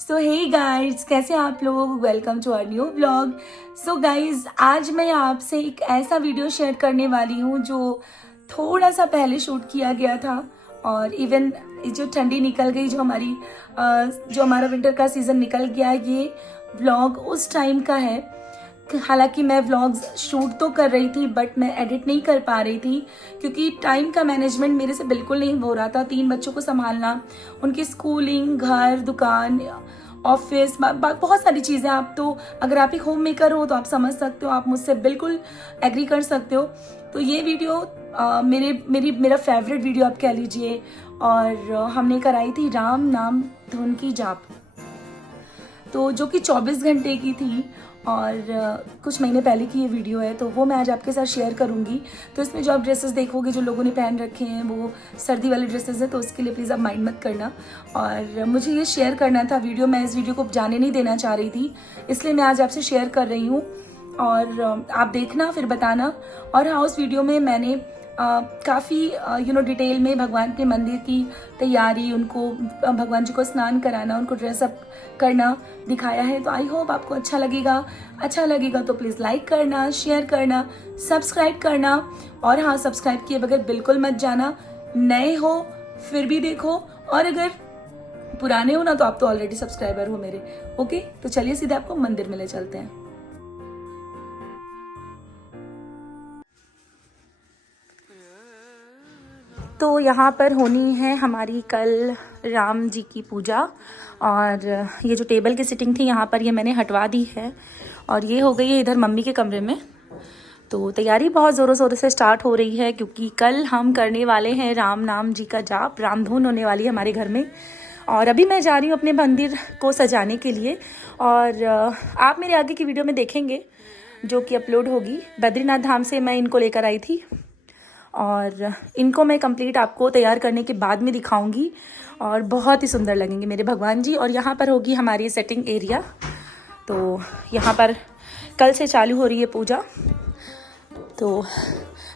सो hey guys, कैसे आप लोग। Welcome to our new vlog. So guys, आज मैं आपसे एक ऐसा वीडियो शेयर करने वाली हूँ जो थोड़ा सा पहले शूट किया गया था। और इवन जो ठंडी निकल गई, जो हमारा विंटर का सीज़न निकल गया, ये व्लॉग उस टाइम का है। हालांकि मैं व्लॉग्स शूट तो कर रही थी बट मैं एडिट नहीं कर पा रही थी क्योंकि टाइम का मैनेजमेंट मेरे से बिल्कुल नहीं हो रहा था। 3 बच्चों को संभालना, उनकी स्कूलिंग, घर, दुकान, ऑफिस, बहुत सारी चीज़ें। आप तो अगर आप एक होम मेकर हो तो आप समझ सकते हो, आप मुझसे बिल्कुल एग्री कर सकते हो। तो ये वीडियो मेरा फेवरेट वीडियो आप कह लीजिए। और हमने कराई थी राम नाम धुन की जाप, तो जो कि 24 घंटे की थी। और कुछ महीने पहले की ये वीडियो है, तो वो मैं आज आपके साथ शेयर करूंगी। तो इसमें जो आप ड्रेसेस देखोगे, जो लोगों ने पहन रखे हैं, वो सर्दी वाले ड्रेसेस हैं, तो उसके लिए प्लीज़ आप माइंड मत करना। और मुझे ये शेयर करना था वीडियो, मैं इस वीडियो को जाने नहीं देना चाह रही थी, इसलिए मैं आज आपसे शेयर कर रही हूँ। और आप देखना फिर बताना। और हाँ, उस वीडियो में मैंने काफ़ी डिटेल में भगवान के मंदिर की तैयारी, उनको भगवान जी को स्नान कराना, उनको ड्रेसअप करना दिखाया है। तो आई होप आपको अच्छा लगेगा तो प्लीज़ लाइक करना, शेयर करना, सब्सक्राइब करना। और हाँ, सब्सक्राइब किए बगैर बिल्कुल मत जाना। नए हो फिर भी देखो, और अगर पुराने हो ना तो आप तो ऑलरेडी सब्सक्राइबर हो मेरे। ओके, तो चलिए सीधे आपको मंदिर में ले चलते हैं। तो यहाँ पर होनी है हमारी कल राम जी की पूजा। और ये जो टेबल की सिटिंग थी यहाँ पर, ये मैंने हटवा दी है और ये हो गई है इधर मम्मी के कमरे में। तो तैयारी बहुत ज़ोरों शोरों से स्टार्ट हो रही है क्योंकि कल हम करने वाले हैं राम नाम जी का जाप। रामधुन होने वाली है हमारे घर में। और अभी मैं जा रही हूँ अपने मंदिर को सजाने के लिए। और आप मेरे आगे की वीडियो में देखेंगे जो कि अपलोड होगी। बद्रीनाथ धाम से मैं इनको लेकर आई थी और इनको मैं कंप्लीट आपको तैयार करने के बाद में दिखाऊंगी और बहुत ही सुंदर लगेंगे मेरे भगवान जी। और यहाँ पर होगी हमारी सेटिंग एरिया। तो यहाँ पर कल से चालू हो रही है पूजा, तो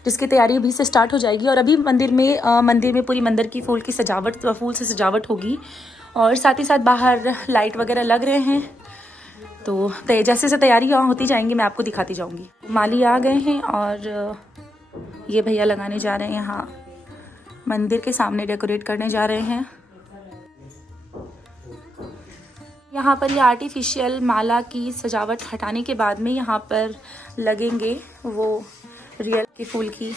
जिसकी तैयारी अभी से स्टार्ट हो जाएगी। और अभी मंदिर में पूरी मंदिर की फूल से सजावट होगी। और साथ ही साथ बाहर लाइट वगैरह लग रहे हैं। तो जैसे जैसे तैयारी होती जाएंगी मैं आपको दिखाती जाऊँगी। माली आ गए हैं और ये भैया लगाने जा रहे हैं, यहाँ मंदिर के सामने डेकोरेट करने जा रहे हैं। यहाँ पर ये आर्टिफिशियल माला की सजावट हटाने के बाद में यहाँ पर लगेंगे वो रियल के फूल की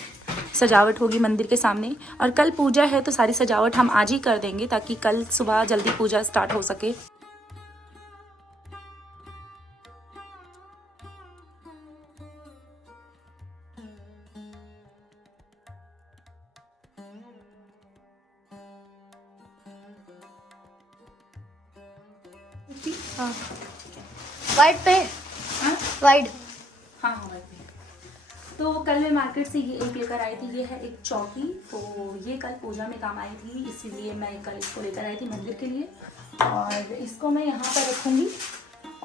सजावट होगी मंदिर के सामने। और कल पूजा है तो सारी सजावट हम आज ही कर देंगे ताकि कल सुबह जल्दी पूजा स्टार्ट हो सके। हाँ, वाइट पे वाइट। हाँ वाइट पे। तो कल मैं मार्केट से ये एक लेकर आई थी, ये है एक चौकी। तो ये कल पूजा में काम आई थी, इसीलिए मैं कल इसको लेकर आई थी मंदिर के लिए। और इसको मैं यहाँ पर रखूँगी।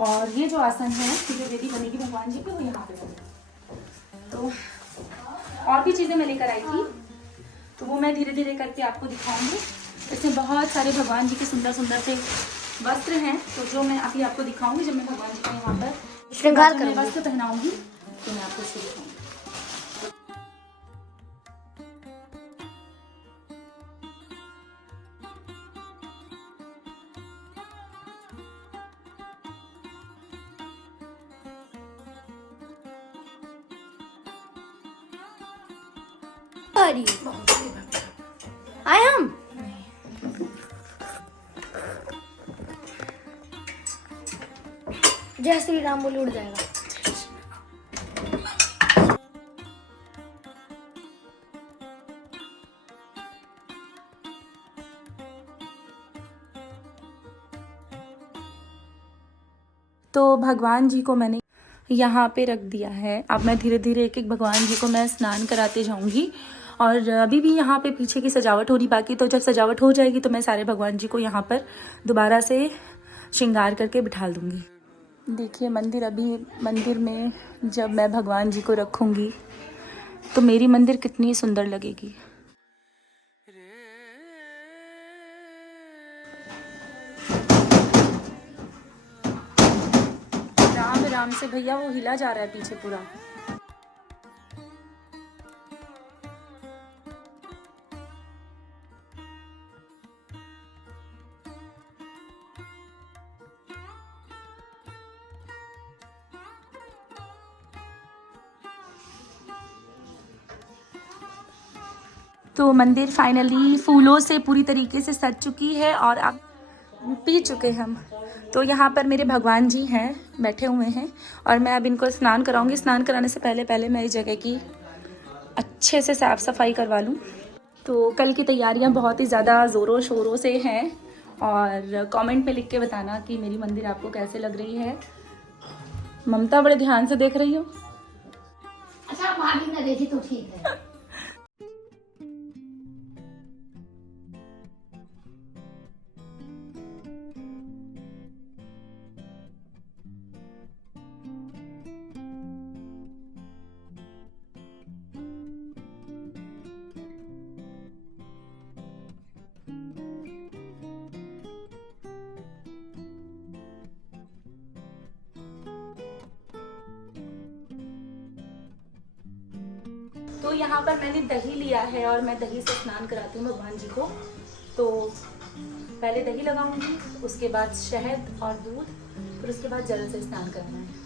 और ये जो आसन है, जो वेदी बनेगी भगवान जी की, वो यहाँ पे बनेगी। तो और भी चीज़ें मैं लेकर आई थी, तो वो मैं धीरे धीरे करके आपको दिखाऊंगी। इसमें बहुत सारे भगवान जी के सुंदर सुंदर से वस्त्र हैं, तो जो मैं अभी आपको दिखाऊंगी। जब मैं भगवान जी को यहाँ पर श्रृंगार करूंगी, वस्त्र पहनाऊंगी तो मैं आपको इसको दिखाऊंगी। आई एम जय श्री राम बोल उड़ जाएगा। तो भगवान जी को मैंने यहाँ पे रख दिया है। अब मैं धीरे धीरे एक एक भगवान जी को मैं स्नान कराते जाऊँगी। और अभी भी यहाँ पे पीछे की सजावट हो रही बाकी, तो जब सजावट हो जाएगी तो मैं सारे भगवान जी को यहाँ पर दोबारा से श्रृंगार करके बिठा दूँगी। देखिए मंदिर में जब मैं भगवान जी को रखूँगी तो मेरी मंदिर कितनी सुंदर लगेगी। जाम से भैया वो हिला जा रहा है पीछे पूरा। तो मंदिर फाइनली फूलों से पूरी तरीके से सज चुकी है और अब पी चुके हम। तो यहाँ पर मेरे भगवान जी हैं, बैठे हुए हैं और मैं अब इनको स्नान कराऊंगी। स्नान कराने से पहले मैं इस जगह की अच्छे से साफ़ सफाई करवा लूँ। तो कल की तैयारियाँ बहुत ही ज़्यादा ज़ोरों शोरों से हैं और कमेंट में लिख के बताना कि मेरी मंदिर आपको कैसे लग रही है। ममता बड़े ध्यान से देख रही हो। अच्छा आप आगे ना देखी तो ठीक है। तो यहाँ पर मैंने दही लिया है और मैं दही से स्नान कराती हूँ भगवान जी को। तो पहले दही लगाऊंगी, उसके बाद शहद और दूध, फिर उसके बाद जल से स्नान करना है।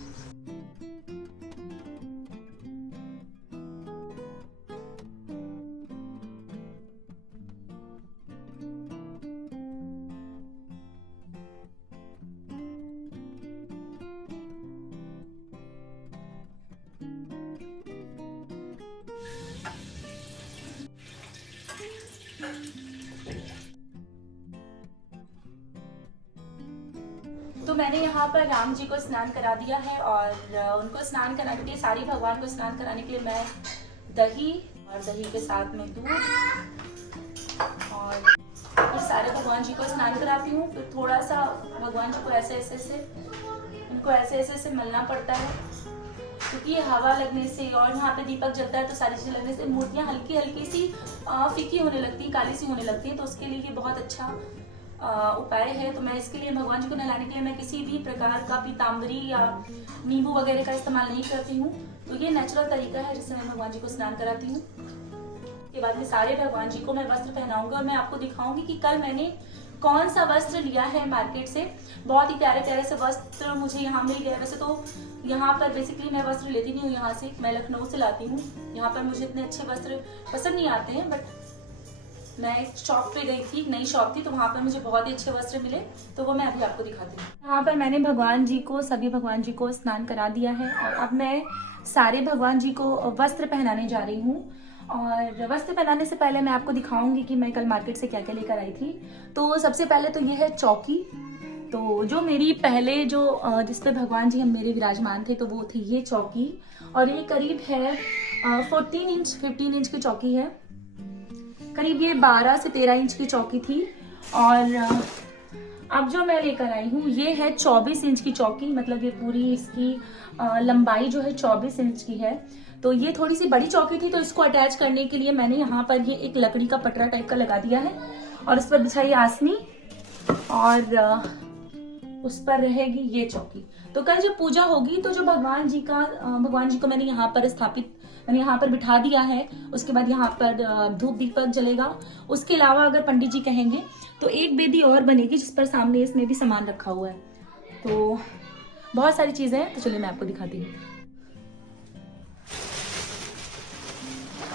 तो मैंने यहाँ पर राम जी को स्नान करा दिया है और उनको स्नान कराने के लिए, सारी भगवान को स्नान कराने के लिए मैं दही और दही के साथ में दूध और फिर सारे भगवान जी को स्नान कराती हूँ। फिर थोड़ा सा भगवान जी को ऐसे ऐसे मलना पड़ता है क्योंकि ये हवा लगने से और यहाँ पे दीपक जलता है तो सारी चीज़ें लगने से मूर्तियाँ हल्की हल्की सी फीकी होने लगती हैं, काली सी होने लगती हैं। तो उसके लिए ये बहुत अच्छा उपाय है। तो मैं इसके लिए भगवान जी को नहलाने के लिए मैं किसी भी प्रकार का पीताम्बरी या नींबू वगैरह का इस्तेमाल नहीं करती हूँ। तो ये नेचुरल तरीका है जिससे मैं भगवान जी को स्नान कराती हूँ। के बाद में सारे भगवान जी को मैं वस्त्र पहनाऊंगी और मैं आपको दिखाऊंगी कि कल मैंने कौन सा वस्त्र लिया है मार्केट से। बहुत ही प्यारे प्यारे से वस्त्र मुझे यहाँ मिल गया। वैसे तो यहाँ पर बेसिकली मैं वस्त्र लेती नहीं हूँ, यहाँ से मैं लखनऊ से लाती हूँ। यहाँ पर मुझे इतने अच्छे वस्त्र पसंद नहीं आते हैं, बट मैं एक शॉप पे गई थी, नई शॉप थी, तो वहाँ पर मुझे बहुत ही अच्छे वस्त्र मिले, तो वो मैं अभी आपको दिखाती हूँ। यहाँ पर मैंने भगवान जी को, सभी भगवान जी को स्नान करा दिया है और अब मैं सारे भगवान जी को वस्त्र पहनाने जा रही हूँ। और वस्त्र पहनाने से पहले मैं आपको दिखाऊंगी कि मैं कल मार्केट से क्या क्या लेकर आई थी। तो सबसे पहले तो ये है चौकी। तो जो मेरी पहले जो जिस पे भगवान जी हम मेरे विराजमान थे, तो वो थी ये चौकी और ये करीब है 15 इंच की चौकी है। करीब ये 12 से 13 इंच की चौकी थी। और अब जो मैं लेकर आई हूँ ये है 24 इंच की चौकी। मतलब ये पूरी इसकी लंबाई जो है 24 इंच की है। तो ये थोड़ी सी बड़ी चौकी थी, तो इसको अटैच करने के लिए मैंने यहाँ पर ये एक लकड़ी का पटरा टाइप का लगा दिया है और उस पर बिछाई आसनी और उस पर रहेगी ये चौकी। तो कल जब पूजा होगी तो जो भगवान जी को मैंने यहाँ पर बिठा दिया है, उसके बाद यहाँ पर धूप दीपक जलेगा। उसके अलावा अगर पंडित जी कहेंगे तो एक बेदी और बनेगी जिस पर सामने इसमें भी सामान रखा हुआ है। तो बहुत सारी चीजें हैं, तो चलिए मैं आपको दिखाती हूँ।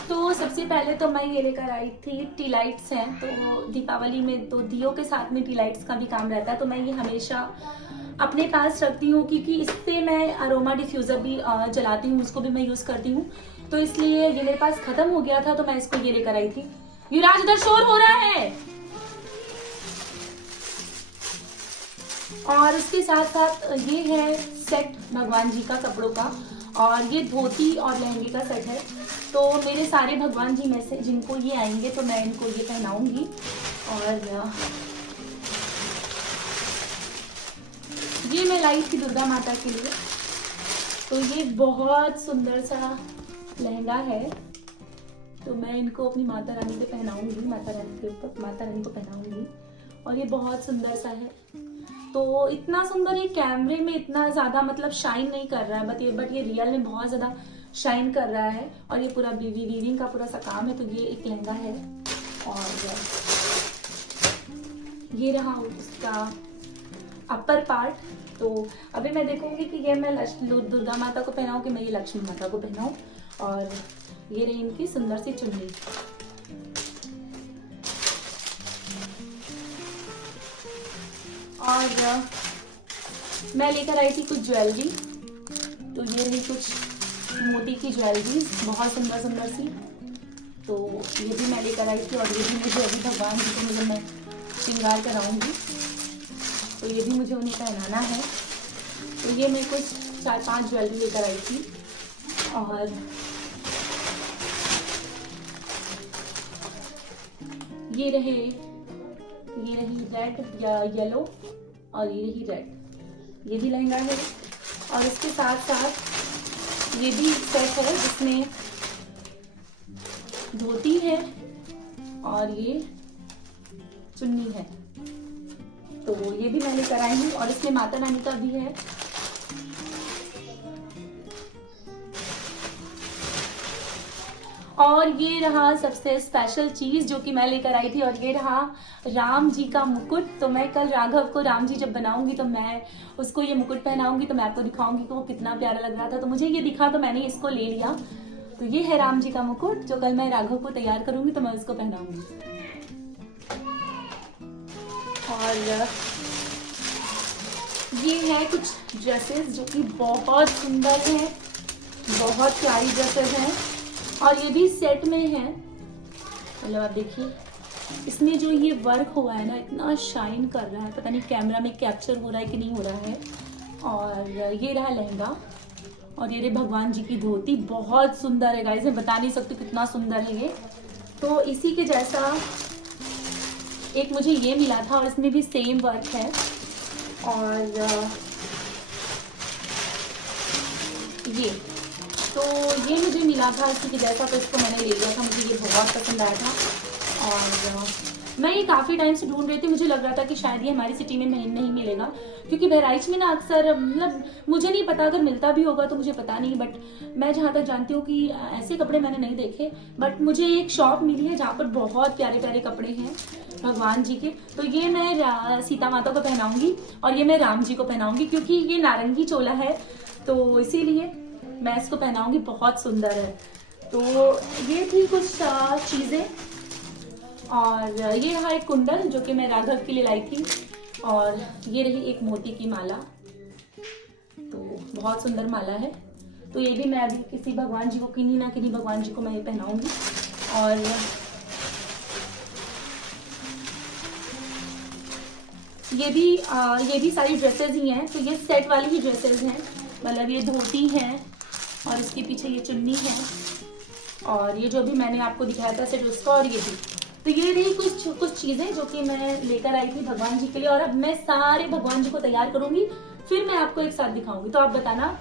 तो सबसे पहले तो मैं ये लेकर आई थी टी लाइट्स हैं। तो दीपावली में तो दियों के साथ में टी लाइट्स का भी काम रहता है, तो मैं ये हमेशा अपने पास रखती हूँ क्योंकि इससे मैं अरोमा डिफ्यूज़र भी जलाती हूँ, उसको भी मैं यूज़ करती हूँ। तो इसलिए ये मेरे पास खत्म हो गया था तो मैं इसको ये लेकर आई थी। युवराज इधर शोर हो रहा है। और उसके साथ साथ ये है सेट भगवान जी का कपड़ों का, और ये धोती और लहंगे का सेट है। तो मेरे सारे भगवान जी में से जिनको ये आएंगे तो मैं इनको ये पहनाऊंगी। और ये मैं लाई थी दुर्गा माता के लिए। तो ये बहुत सुंदर सा लहंगा है, तो मैं इनको अपनी माता रानी पे पहनाऊंगी, माता रानी को पहनाऊंगी। और ये बहुत सुंदर सा है। तो इतना सुंदर ये कैमरे में इतना ज़्यादा मतलब शाइन नहीं कर रहा है, बट ये रियल में बहुत ज़्यादा शाइन कर रहा है। और ये पूरा वीविंग का पूरा सा काम है। तो ये एक लहंगा है और ये रहा उसका अपर पार्ट। तो अभी मैं देखूंगी कि ये मैं दुर्गा माता को पहनाऊं कि मैं ये लक्ष्मी माता को पहनाऊं। और ये रही इनकी सुंदर सी चुन्नी। और मैं लेकर आई थी कुछ ज्वेलरी। तो ये रही कुछ मोती की ज्वेलरी, बहुत सुंदर सुंदर सी। तो ये भी मैं लेकर आई थी और ये भी मुझे अभी भगवान जी को मुझे मैं श्रृंगार कराऊंगी। तो ये भी मुझे उन्हें पहनाना है। तो ये मैं कुछ 4-5 ज्वेलरी लेकर आई थी। और ये रही रेड या येलो और ये रही रेड। ये भी लहंगा है। और इसके साथ साथ ये भी सेट है जिसमें धोती है और ये चुन्नी है। तो ये भी मैं लेकर आई हूँ और इसमें माता रानी का भी है। और ये रहा सबसे स्पेशल चीज जो कि मैं लेकर आई थी और ये रहा राम जी का मुकुट। तो मैं कल राघव को राम जी जब बनाऊंगी तो मैं उसको ये मुकुट पहनाऊंगी। तो मैं आपको दिखाऊंगी कि वो कितना प्यारा लग रहा था। तो मुझे ये दिखा तो मैंने इसको ले लिया। तो ये है राम जी का मुकुट जो कल मैं राघव को तैयार करूंगी तो मैं उसको पहनाऊंगी। और ये है कुछ ड्रेसेस जो कि बहुत सुंदर हैं, बहुत प्यारी ड्रेसेस हैं। और ये भी सेट में है। मतलब आप देखिए इसमें जो ये वर्क हुआ है ना, इतना शाइन कर रहा है, पता नहीं कैमरा में कैप्चर हो रहा है कि नहीं हो रहा है। और ये रहा लहंगा और ये रहे भगवान जी की धोती, बहुत सुंदर है गाइस, मैं बता नहीं सकती कितना सुंदर है ये। तो इसी के जैसा एक मुझे ये मिला था और इसमें भी सेम वर्क है। और ये मुझे मिला था इसी के जैसा, तो इसको मैंने ले लिया था। मुझे ये बहुत पसंद आया था और मैं ये काफ़ी टाइम से ढूंढ रही थी। मुझे लग रहा था कि शायद ये हमारी सिटी में नहीं मिलेगा, क्योंकि बहराइच में ना अक्सर मतलब मुझे नहीं पता, अगर मिलता भी होगा तो मुझे पता नहीं। बट मैं जहाँ तक जानती हूँ कि ऐसे कपड़े मैंने नहीं देखे। बट मुझे एक शॉप मिली है जहाँ पर बहुत प्यारे प्यारे कपड़े हैं भगवान जी के। तो ये मैं सीता माता को पहनाऊंगी और ये मैं राम जी को पहनाऊंगी, क्योंकि ये नारंगी चोला है तो इसीलिए मैं इसको पहनाऊंगी। बहुत सुंदर है। तो ये थी कुछ चीज़ें। और ये रहा एक कुंडल जो कि मैं राघव के लिए लाई थी। और ये रही एक मोती की माला, तो बहुत सुंदर माला है। तो ये भी मैं अभी किसी भगवान जी को, किन्हीं ना किन्हीं भगवान जी को मैं ये पहनाऊंगी। और ये भी सारी ड्रेसेस ही हैं। तो ये सेट वाली ही ड्रेसेस हैं, मतलब ये धोती है और इसके पीछे ये चुन्नी है और ये जो भी मैंने आपको दिखाया था सेट उसका, और ये भी। तो ये रही कुछ चीज़ें जो कि मैं लेकर आई थी भगवान जी के लिए। और अब मैं सारे भगवान जी को तैयार करूंगी, फिर मैं आपको एक साथ दिखाऊंगी। तो आप बताना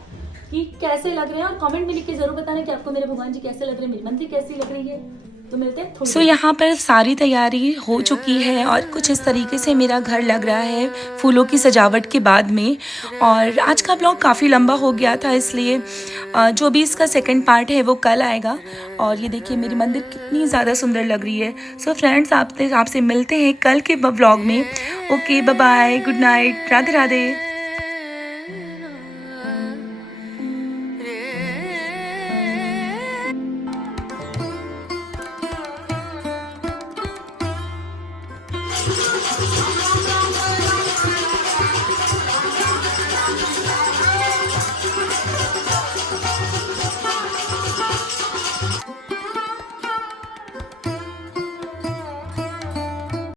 कि कैसे लग रहे हैं और कमेंट में लिख के जरूर बताना कि आपको मेरे भगवान जी कैसे लग रहे हैं, मेरी मंदिर कैसी लग रही है। तो मिलते हैं थोड़ी देर। यहाँ पर सारी तैयारी हो चुकी है और कुछ इस तरीके से मेरा घर लग रहा है फूलों की सजावट के बाद में। और आज का ब्लॉग काफ़ी लंबा हो गया था, इसलिए जो भी इसका सेकंड पार्ट है वो कल आएगा। और ये देखिए मेरी मंदिर कितनी ज़्यादा सुंदर लग रही है। सो फ्रेंड्स, आपसे मिलते हैं कल के ब्लॉग में। Okay, bye bye, good night, Radhe Radhe.